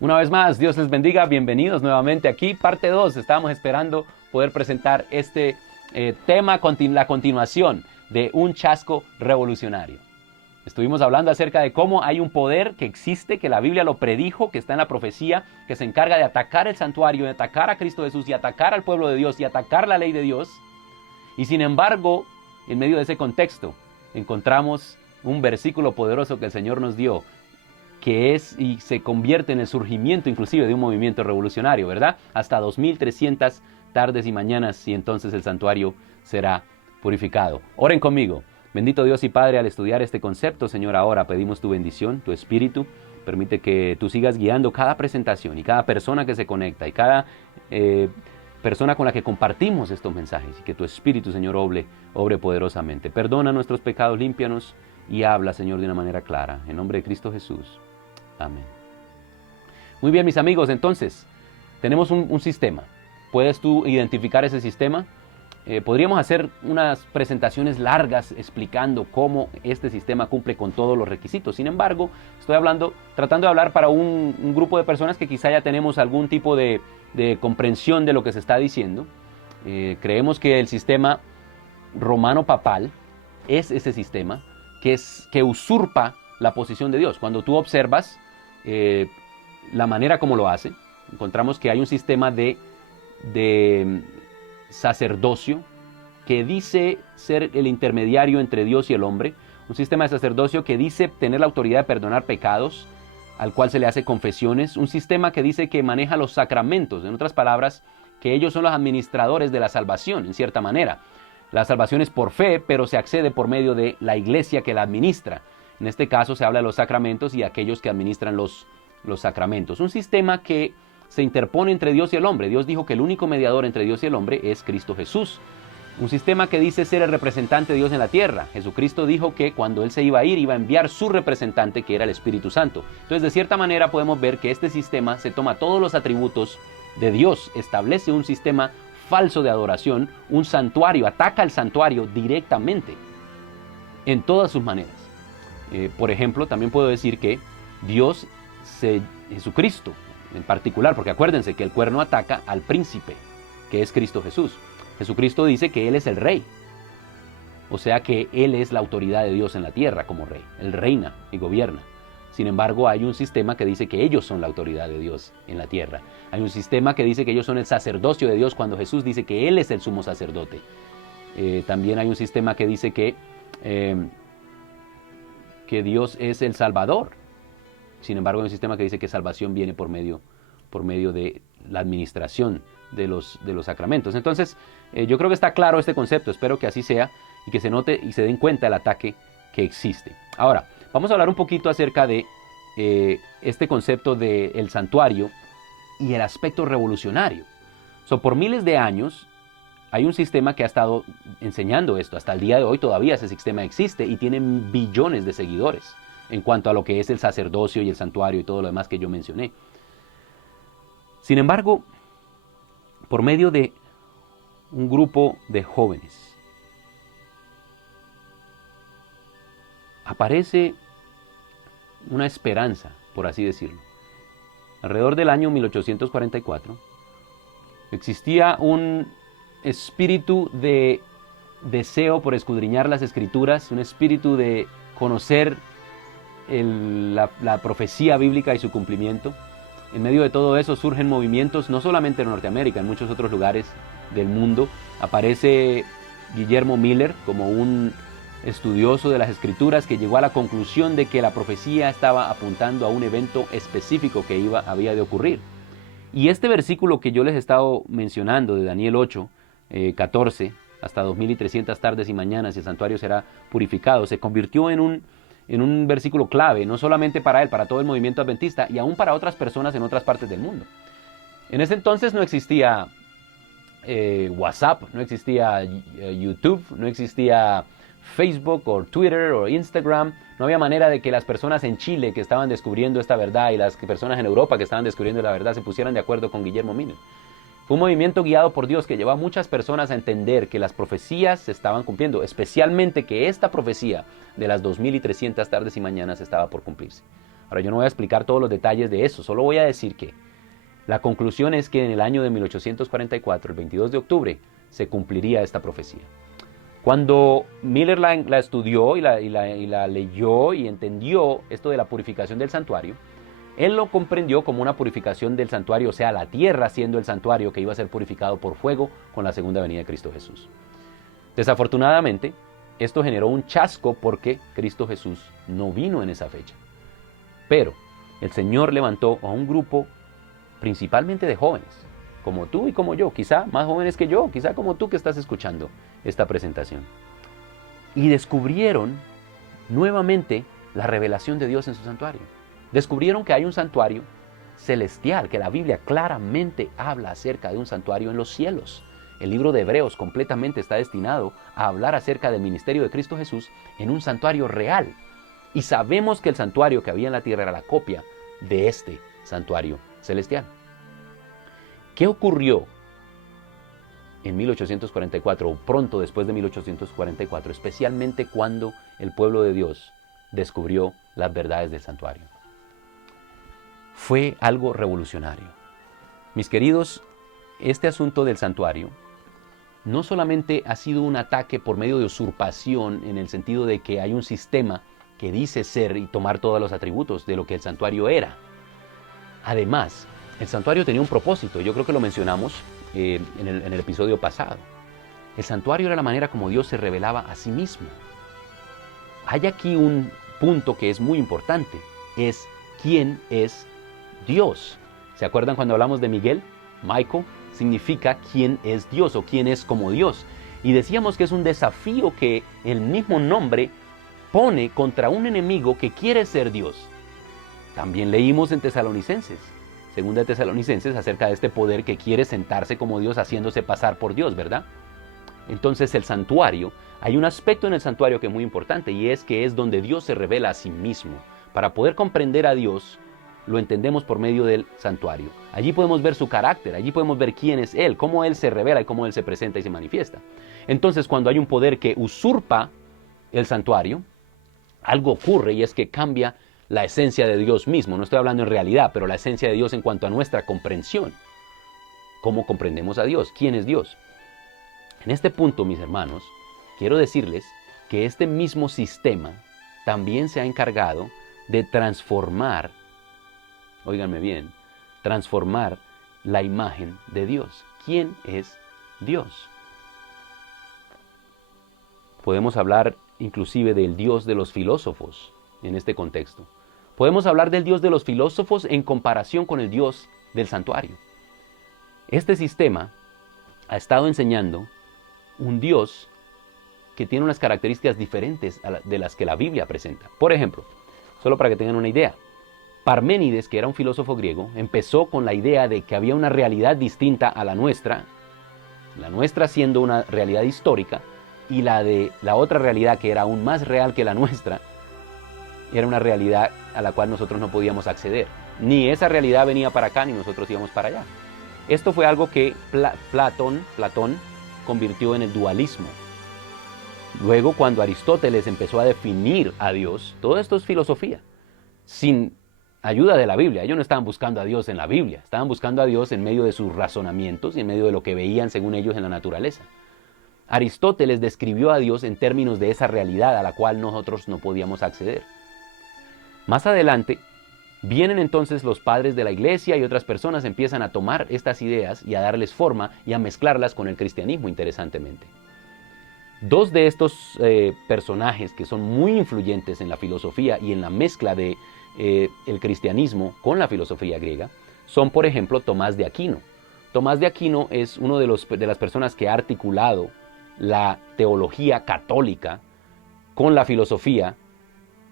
Una vez más, Dios les bendiga, bienvenidos nuevamente aquí, parte 2. Estábamos esperando poder presentar este tema, la continuación de un chasco revolucionario. Estuvimos hablando acerca de cómo hay un poder que existe, que la Biblia lo predijo, que está en la profecía, que se encarga de atacar el santuario, de atacar a Cristo Jesús y atacar al pueblo de Dios y atacar la ley de Dios. Y sin embargo, en medio de ese contexto, encontramos un versículo poderoso que el Señor nos dio, que es y se convierte en el surgimiento inclusive de un movimiento revolucionario, ¿verdad? Hasta 2300 tardes y mañanas y entonces el santuario será purificado. Oren conmigo. Bendito Dios y Padre, al estudiar este concepto, Señor, ahora pedimos tu bendición, tu espíritu. Permite que tú sigas guiando cada presentación y cada persona que se conecta y cada persona con la que compartimos estos mensajes y que tu espíritu, Señor, obre poderosamente. Perdona nuestros pecados, límpianos y habla, Señor, de una manera clara. En nombre de Cristo Jesús. Amén. Muy bien, mis amigos, entonces, tenemos un sistema. ¿Puedes tú identificar ese sistema? Podríamos hacer unas presentaciones largas explicando cómo este sistema cumple con todos los requisitos. Sin embargo, estoy tratando de hablar para un grupo de personas que quizá ya tenemos algún tipo de comprensión de lo que se está diciendo. Creemos que el sistema romano papal es ese sistema que usurpa la posición de Dios. Cuando tú observas la manera como lo hace, encontramos que hay un sistema de sacerdocio que dice ser el intermediario entre Dios y el hombre, un sistema de sacerdocio que dice tener la autoridad de perdonar pecados, al cual se le hace confesiones, un sistema que dice que maneja los sacramentos, en otras palabras, que ellos son los administradores de la salvación, en cierta manera. La salvación es por fe, pero se accede por medio de la iglesia que la administra. En este caso se habla de los sacramentos y aquellos que administran los sacramentos. Un sistema que se interpone entre Dios y el hombre. Dios dijo que el único mediador entre Dios y el hombre es Cristo Jesús. Un sistema que dice ser el representante de Dios en la tierra. Jesucristo dijo que cuando Él se iba a ir, iba a enviar su representante, que era el Espíritu Santo. Entonces, de cierta manera, podemos ver que este sistema se toma todos los atributos de Dios, establece un sistema falso de adoración, un santuario, ataca al santuario directamente, en todas sus maneras. Por ejemplo, también puedo decir que Jesucristo, en particular, porque acuérdense que el cuerno ataca al príncipe, que es Cristo Jesús. Jesucristo dice que Él es el rey, o sea que Él es la autoridad de Dios en la tierra como rey. Él reina y gobierna. Sin embargo, hay un sistema que dice que ellos son la autoridad de Dios en la tierra. Hay un sistema que dice que ellos son el sacerdocio de Dios cuando Jesús dice que Él es el sumo sacerdote. También hay un sistema que dice que Dios es el Salvador. Sin embargo, hay un sistema que dice que salvación viene por medio de la administración de los sacramentos. Entonces, yo creo que está claro este concepto. Espero que así sea y que se note y se den cuenta el ataque que existe. Ahora, vamos a hablar un poquito acerca de este concepto del santuario y el aspecto revolucionario. Por miles de años hay un sistema que ha estado enseñando esto. Hasta el día de hoy todavía ese sistema existe y tiene billones de seguidores en cuanto a lo que es el sacerdocio y el santuario y todo lo demás que yo mencioné. Sin embargo, por medio de un grupo de jóvenes, aparece una esperanza, por así decirlo. Alrededor del año 1844, existía un espíritu de deseo por escudriñar las Escrituras, un espíritu de conocer la profecía bíblica y su cumplimiento. En medio de todo eso surgen movimientos, no solamente en Norteamérica, en muchos otros lugares del mundo. Aparece Guillermo Miller como un estudioso de las Escrituras que llegó a la conclusión de que la profecía estaba apuntando a un evento específico que había de ocurrir. Y este versículo que yo les he estado mencionando de Daniel 8, 14, hasta 2300 tardes y mañanas y el santuario será purificado, se convirtió en un versículo clave, no solamente para él, para todo el movimiento adventista y aún para otras personas en otras partes del mundo. En ese entonces no existía WhatsApp, no existía YouTube, no existía Facebook o Twitter o Instagram. No había manera de que las personas en Chile que estaban descubriendo esta verdad y las personas en Europa que estaban descubriendo la verdad se pusieran de acuerdo con Guillermo Miller. Fue un movimiento guiado por Dios que llevó a muchas personas a entender que las profecías se estaban cumpliendo, especialmente que esta profecía de las 2300 tardes y mañanas estaba por cumplirse. Ahora yo no voy a explicar todos los detalles de eso, solo voy a decir que la conclusión es que en el año de 1844, el 22 de octubre, se cumpliría esta profecía. Cuando Miller la estudió y la leyó y entendió esto de la purificación del santuario, él lo comprendió como una purificación del santuario, o sea, la tierra siendo el santuario que iba a ser purificado por fuego con la segunda venida de Cristo Jesús. Desafortunadamente, esto generó un chasco porque Cristo Jesús no vino en esa fecha. Pero el Señor levantó a un grupo principalmente de jóvenes, como tú y como yo, quizá más jóvenes que yo, quizá como tú que estás escuchando esta presentación. Y descubrieron nuevamente la revelación de Dios en su santuario. Descubrieron que hay un santuario celestial, que la Biblia claramente habla acerca de un santuario en los cielos. El libro de Hebreos completamente está destinado a hablar acerca del ministerio de Cristo Jesús en un santuario real. Y sabemos que el santuario que había en la tierra era la copia de este santuario celestial. ¿Qué ocurrió en 1844 o pronto después de 1844, especialmente cuando el pueblo de Dios descubrió las verdades del santuario? Fue algo revolucionario. Mis queridos, este asunto del santuario no solamente ha sido un ataque por medio de usurpación en el sentido de que hay un sistema que dice ser y tomar todos los atributos de lo que el santuario era. Además, el santuario tenía un propósito, yo creo que lo mencionamos en el episodio pasado. El santuario era la manera como Dios se revelaba a sí mismo. Hay aquí un punto que es muy importante, es quién es Dios. ¿Se acuerdan cuando hablamos de Miguel? Michael significa quién es Dios o quién es como Dios. Y decíamos que es un desafío que el mismo nombre pone contra un enemigo que quiere ser Dios. También leímos en Tesalonicenses, segunda de Tesalonicenses, acerca de este poder que quiere sentarse como Dios haciéndose pasar por Dios, ¿verdad? Entonces el santuario, hay un aspecto en el santuario que es muy importante y es que es donde Dios se revela a sí mismo. Para poder comprender a Dios, lo entendemos por medio del santuario. Allí podemos ver su carácter, allí podemos ver quién es Él, cómo Él se revela y cómo Él se presenta y se manifiesta. Entonces cuando hay un poder que usurpa el santuario, algo ocurre y es que cambia la esencia de Dios mismo. No estoy hablando en realidad, pero la esencia de Dios en cuanto a nuestra comprensión. ¿Cómo comprendemos a Dios? ¿Quién es Dios? En este punto, mis hermanos, quiero decirles que este mismo sistema también se ha encargado de transformar, óiganme bien, transformar la imagen de Dios. ¿Quién es Dios? Podemos hablar inclusive del Dios de los filósofos en este contexto. Podemos hablar del Dios de los filósofos en comparación con el Dios del santuario. Este sistema ha estado enseñando un Dios que tiene unas características diferentes de las que la Biblia presenta. Por ejemplo, solo para que tengan una idea, Parménides, que era un filósofo griego, empezó con la idea de que había una realidad distinta a la nuestra siendo una realidad histórica, y la otra realidad, que era aún más real que la nuestra, era una realidad a la cual nosotros no podíamos acceder. Ni esa realidad venía para acá, ni nosotros íbamos para allá. Esto fue algo que Platón convirtió en el dualismo. Luego, cuando Aristóteles empezó a definir a Dios, todo esto es filosofía, sin ayuda de la Biblia. Ellos no estaban buscando a Dios en la Biblia, estaban buscando a Dios en medio de sus razonamientos y en medio de lo que veían según ellos en la naturaleza. Aristóteles describió a Dios en términos de esa realidad a la cual nosotros no podíamos acceder. Más adelante, vienen entonces los padres de la iglesia y otras personas empiezan a tomar estas ideas y a darles forma y a mezclarlas con el cristianismo, interesantemente. Dos de estos personajes que son muy influyentes en la filosofía y en la mezcla de el cristianismo con la filosofía griega son, por ejemplo, Tomás de Aquino. Tomás de Aquino es uno de las personas que ha articulado la teología católica con la filosofía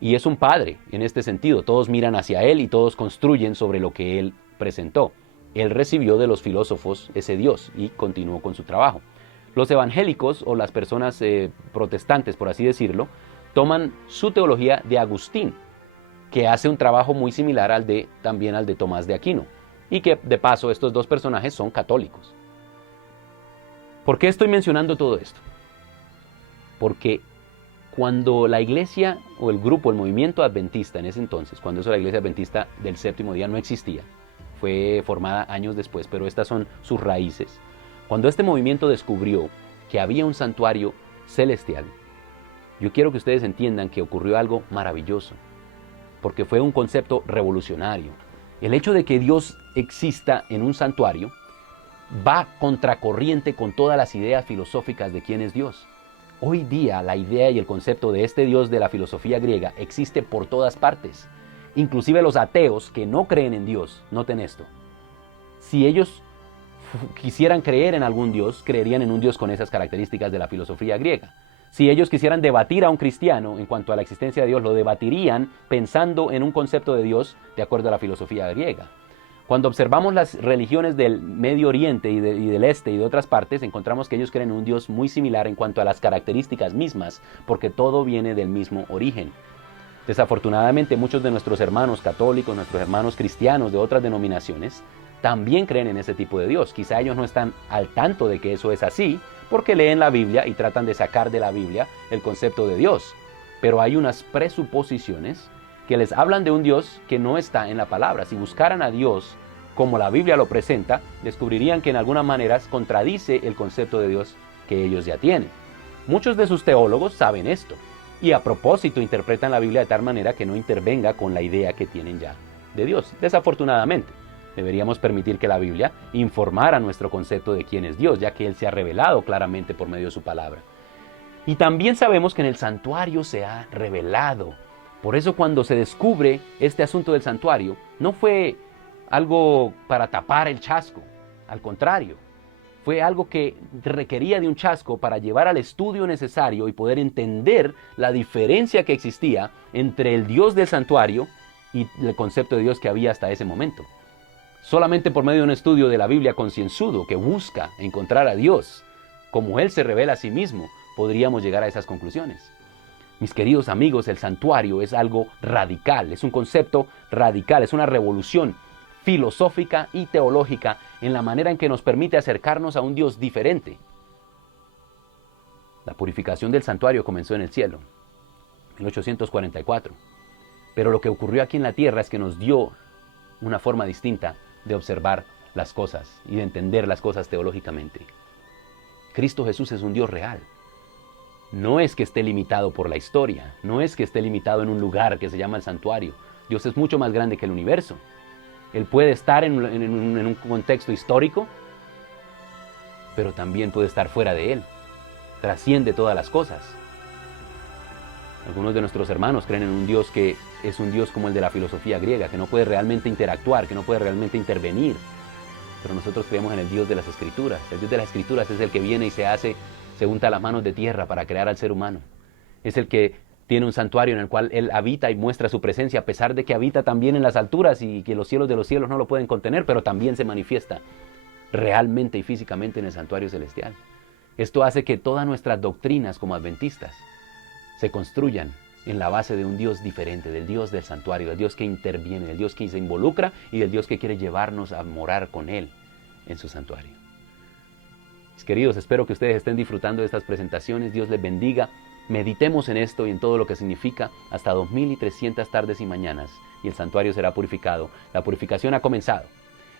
y es un padre en este sentido. Todos miran hacia él y todos construyen sobre lo que él presentó. Él recibió de los filósofos ese Dios y continuó con su trabajo. Los evangélicos o las personas protestantes, por así decirlo, toman su teología de Agustín, que hace un trabajo muy similar también al de Tomás de Aquino, y que de paso estos dos personajes son católicos. ¿Por qué estoy mencionando todo esto? Porque Cuando la iglesia o el grupo, el movimiento adventista en ese entonces, cuando eso la iglesia adventista del séptimo día no existía, fue formada años después, pero estas son sus raíces. Cuando este movimiento descubrió que había un santuario celestial, yo quiero que ustedes entiendan que ocurrió algo maravilloso, porque fue un concepto revolucionario. El hecho de que Dios exista en un santuario va contracorriente con todas las ideas filosóficas de quién es Dios. Hoy día la idea y el concepto de este Dios de la filosofía griega existe por todas partes. Inclusive los ateos que no creen en Dios noten esto. Si ellos quisieran creer en algún Dios, creerían en un Dios con esas características de la filosofía griega. Si ellos quisieran debatir a un cristiano en cuanto a la existencia de Dios, lo debatirían pensando en un concepto de Dios de acuerdo a la filosofía griega. Cuando observamos las religiones del Medio Oriente y del Este y de otras partes, encontramos que ellos creen en un Dios muy similar en cuanto a las características mismas, porque todo viene del mismo origen. Desafortunadamente, muchos de nuestros hermanos católicos, nuestros hermanos cristianos de otras denominaciones, también creen en ese tipo de Dios. Quizá ellos no están al tanto de que eso es así, porque leen la Biblia y tratan de sacar de la Biblia el concepto de Dios. Pero hay unas presuposiciones que les hablan de un Dios que no está en la palabra. Si buscaran a Dios como la Biblia lo presenta, descubrirían que en algunas maneras contradice el concepto de Dios que ellos ya tienen. Muchos de sus teólogos saben esto y a propósito interpretan la Biblia de tal manera que no intervenga con la idea que tienen ya de Dios. Desafortunadamente, deberíamos permitir que la Biblia informara nuestro concepto de quién es Dios, ya que Él se ha revelado claramente por medio de su palabra. Y también sabemos que en el santuario se ha revelado. Por eso cuando se descubre este asunto del santuario, no fue algo para tapar el chasco, al contrario, fue algo que requería de un chasco para llevar al estudio necesario y poder entender la diferencia que existía entre el Dios del santuario y el concepto de Dios que había hasta ese momento. Solamente por medio de un estudio de la Biblia concienzudo que busca encontrar a Dios, como Él se revela a sí mismo, podríamos llegar a esas conclusiones. Mis queridos amigos, el santuario es algo radical, es un concepto radical, es una revolución filosófica y teológica en la manera en que nos permite acercarnos a un Dios diferente. La purificación del santuario comenzó en el cielo, en 1844, pero lo que ocurrió aquí en la tierra es que nos dio una forma distinta de observar las cosas y de entender las cosas teológicamente. Cristo Jesús es un Dios real. No es que esté limitado por la historia, no es que esté limitado en un lugar que se llama el santuario. Dios es mucho más grande que el universo. Él puede estar en un contexto histórico, pero también puede estar fuera de él. Trasciende todas las cosas. Algunos de nuestros hermanos creen en un Dios que es un Dios como el de la filosofía griega, que no puede realmente interactuar, que no puede realmente intervenir. Pero nosotros creemos en el Dios de las Escrituras. El Dios de las Escrituras es el que viene y se unta las manos de tierra para crear al ser humano. Es el que tiene un santuario en el cual Él habita y muestra su presencia, a pesar de que habita también en las alturas y que los cielos de los cielos no lo pueden contener, pero también se manifiesta realmente y físicamente en el santuario celestial. Esto hace que todas nuestras doctrinas como adventistas se construyan en la base de un Dios diferente, del Dios del santuario, del Dios que interviene, del Dios que se involucra y del Dios que quiere llevarnos a morar con Él en su santuario. Mis queridos, espero que ustedes estén disfrutando de estas presentaciones. Dios les bendiga. Meditemos en esto y en todo lo que significa hasta 2300 tardes y mañanas y el santuario será purificado. La purificación ha comenzado.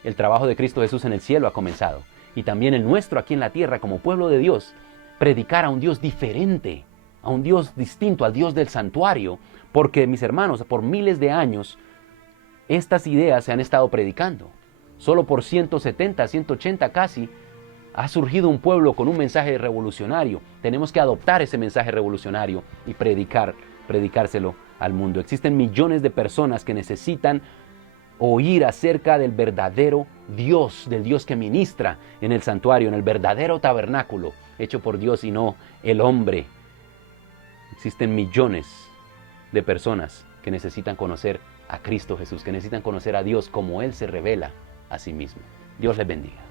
El trabajo de Cristo Jesús en el cielo ha comenzado. Y también el nuestro aquí en la tierra como pueblo de Dios, predicar a un Dios diferente, a un Dios distinto, al Dios del santuario, porque mis hermanos, por miles de años, estas ideas se han estado predicando. Solo por 170, 180 casi, ha surgido un pueblo con un mensaje revolucionario. Tenemos que adoptar ese mensaje revolucionario y predicárselo al mundo. Existen millones de personas que necesitan oír acerca del verdadero Dios, del Dios que ministra en el santuario, en el verdadero tabernáculo, hecho por Dios y no el hombre. Existen millones de personas que necesitan conocer a Cristo Jesús, que necesitan conocer a Dios como Él se revela a sí mismo. Dios les bendiga.